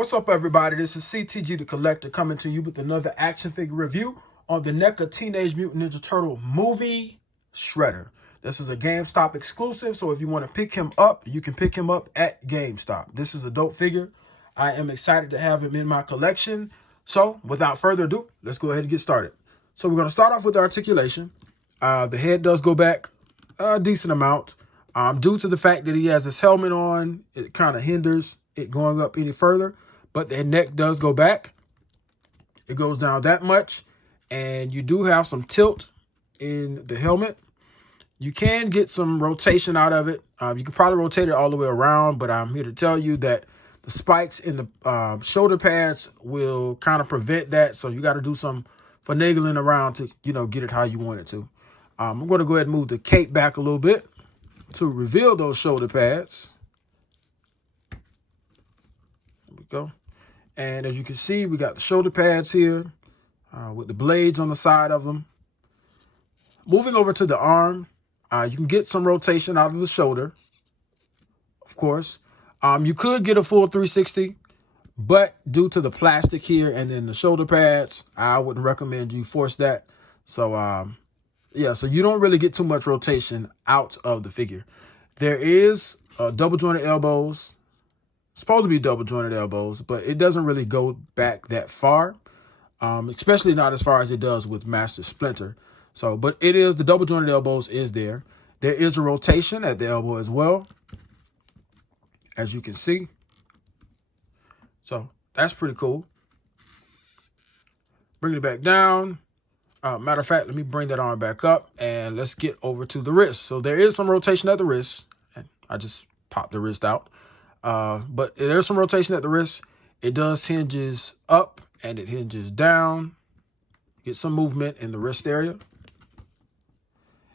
What's up, everybody? This is CTG the Collector coming to you with another action figure review on the Neca Teenage Mutant Ninja Turtle movie Shredder. This is a GameStop exclusive, so if you want to pick him up, you can pick him up at GameStop. This is a dope figure. I am excited to have him in my collection. So, without further ado, let's go ahead and get started. So, we're going to start off with the articulation. The head does go back a decent amount. Due to the fact that he has his helmet on, it kind of hinders it going up any further, but the neck does go back. It goes down that much, and you do have some tilt in the helmet. You can get some rotation out of it. You can probably rotate it all the way around, but I'm here to tell you that the spikes in the shoulder pads will kind of prevent that, so you got to do some finagling around to, get it how you want it to. I'm going to go ahead and move the cape back a little bit to reveal those shoulder pads. There we go. And as you can see, we got the shoulder pads here with the blades on the side of them. Moving over to the arm, you can get some rotation out of the shoulder, of course. You could get a full 360, but due to the plastic here and then the shoulder pads, I wouldn't recommend you force that. So, yeah, so you don't really get too much rotation out of the figure. There is double jointed elbows. Supposed to be double jointed elbows, but it doesn't really go back that far, especially not as far as it does with Master Splinter. So, but it is, the double jointed elbows is there. There is a rotation at the elbow as well, as you can see. So that's pretty cool. Bring it back down. Matter of fact, let me bring that arm back up and let's get over to the wrist. So there is some rotation at the wrist. And I just popped the wrist out. But there's some rotation at the wrist. It does hinges up and it hinges down. Get some movement in the wrist area.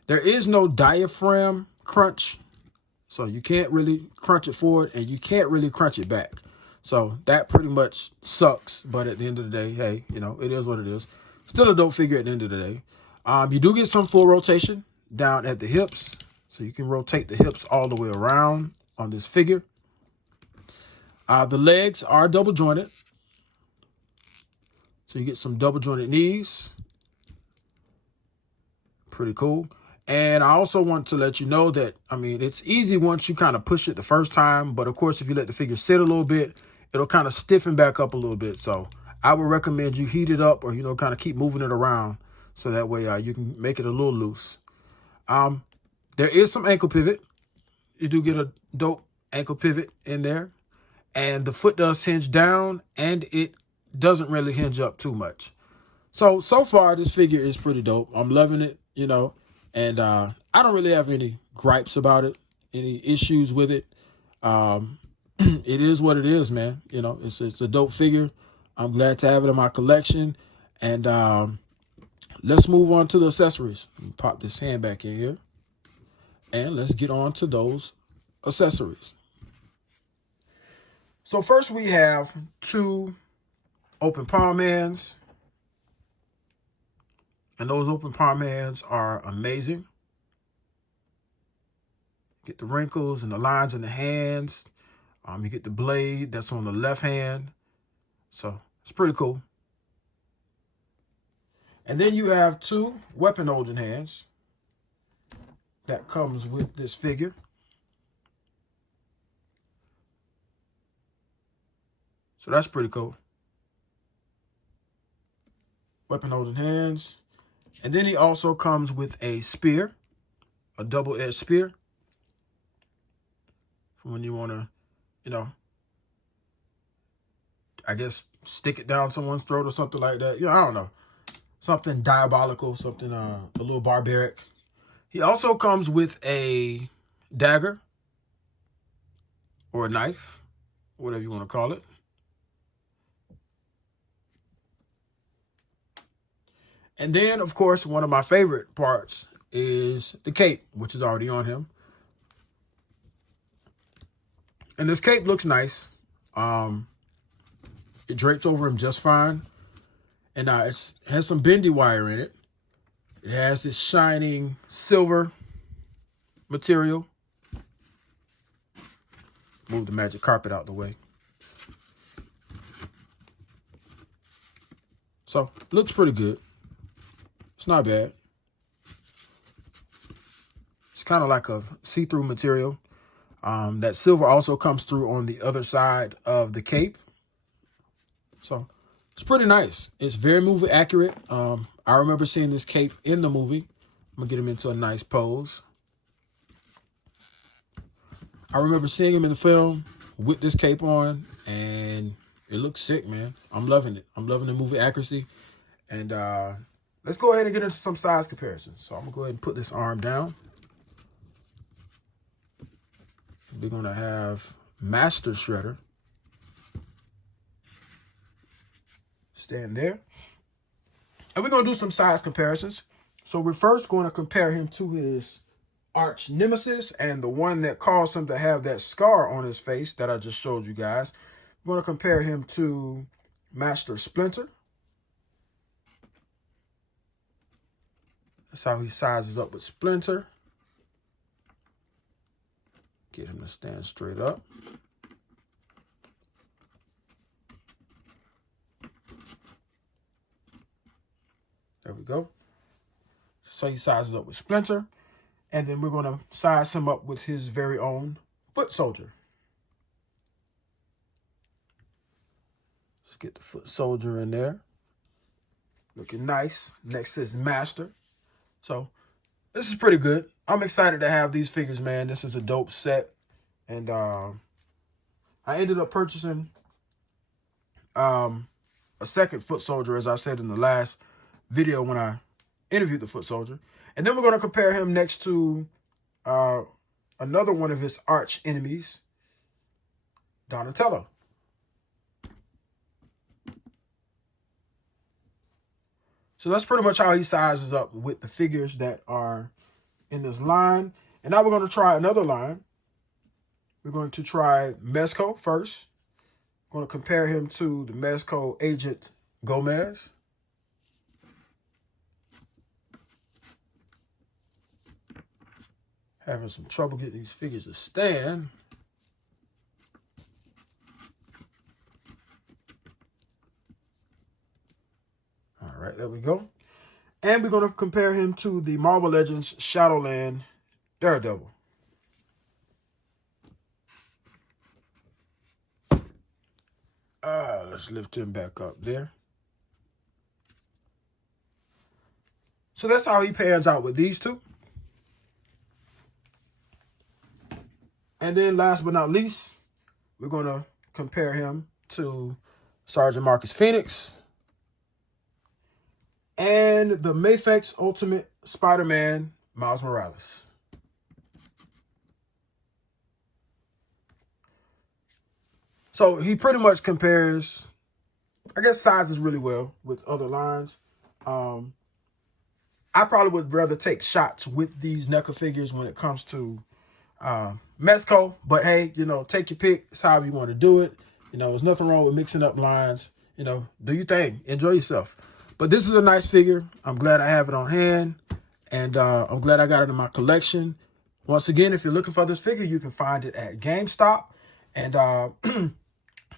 There is no diaphragm crunch. So you can't really crunch it forward and you can't really crunch it back. So that pretty much sucks. But at the end of the day, hey, it is what it is. Still a dope figure at the end of the day. You do get some full rotation down at the hips. So you can rotate the hips all the way around on this figure. The legs are double jointed. So you get some double jointed knees. Pretty cool. And I also want to let you know that, it's easy once you kind of push it the first time. But of course, if you let the figure sit a little bit, it'll kind of stiffen back up a little bit. So I would recommend you heat it up or, kind of keep moving it around. So that way you can make it a little loose. There is some ankle pivot. You do get a dope ankle pivot in there. And the foot does hinge down and it doesn't really hinge up too much. So far, this figure is pretty dope. I'm loving it, and I don't really have any gripes about it, any issues with it. It is what it is, man. It's a dope figure. I'm glad to have it in my collection. And let's move on to the accessories. Let me pop this hand back in here. And let's get on to those accessories. So first we have two open palm hands. And those open palm hands are amazing. Get the wrinkles and the lines in the hands. You get the blade that's on the left hand. So it's pretty cool. And then you have two weapon holding hands that comes with this figure. So that's pretty cool. Weapon holding hands. And then he also comes with a spear, a double-edged spear. For when you want to, I guess stick it down someone's throat or something like that. I don't know. Something diabolical, something a little barbaric. He also comes with a dagger or a knife, whatever you want to call it. And then, of course, one of my favorite parts is the cape, which is already on him. And this cape looks nice. It drapes over him just fine. And it has some bendy wire in it. It has this shining silver material. Move the magic carpet out the way. So, looks pretty good. It's not bad. It's kind of like a see-through material. That silver also comes through on the other side of the cape. So, it's pretty nice. It's very movie accurate. I remember seeing this cape in the movie. I'm going to get him into a nice pose. I remember seeing him in the film with this cape on, and it looks sick, man. I'm loving it. I'm loving the movie accuracy. And let's go ahead and get into some size comparisons. So I'm going to go ahead and put this arm down. We're going to have Master Shredder stand there. And we're going to do some size comparisons. So we're first going to compare him to his arch nemesis and the one that caused him to have that scar on his face that I just showed you guys. We're going to compare him to Master Splinter. That's how he sizes up with Splinter. Get him to stand straight up. There we go. So he sizes up with Splinter. And then we're going to size him up with his very own Foot Soldier. Let's get the Foot Soldier in there. Looking nice. Next is Master. So this is pretty good. I'm excited to have these figures, man. This is a dope set. And I ended up purchasing a second Foot Soldier, as I said in the last video when I interviewed the Foot Soldier. And then we're going to compare him next to another one of his arch enemies, Donatello. So that's pretty much how he sizes up with the figures that are in this line. And now we're going to try another line. We're going to try Mezco first. We're going to compare him to the Mezco Agent Gomez. Having some trouble getting these figures to stand. All right, there we go. And we're going to compare him to the Marvel Legends Shadowland Daredevil. Let's lift him back up there. So that's how he pans out with these two. And then last but not least, we're going to compare him to Sergeant Marcus Phoenix and the Mafex Ultimate Spider-Man Miles Morales. So he pretty much compares, I guess, sizes really well with other lines. I probably would rather take shots with these NECA figures when it comes to Mezco, but hey, you know, take your pick. It's however you want to do it. You know, there's nothing wrong with mixing up lines. You know, do your thing. Enjoy yourself. But this is a nice figure. I'm glad I have it on hand, and I'm glad I got it in my collection. Once again, if you're looking for this figure, you can find it at GameStop. And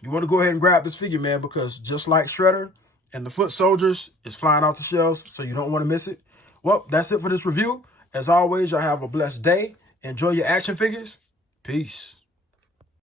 you want to go ahead and grab this figure, man, because just like Shredder and the Foot Soldiers, it's flying off the shelves, so you don't want to miss it. Well, that's it for this review. As always, y'all have a blessed day. Enjoy your action figures. Peace.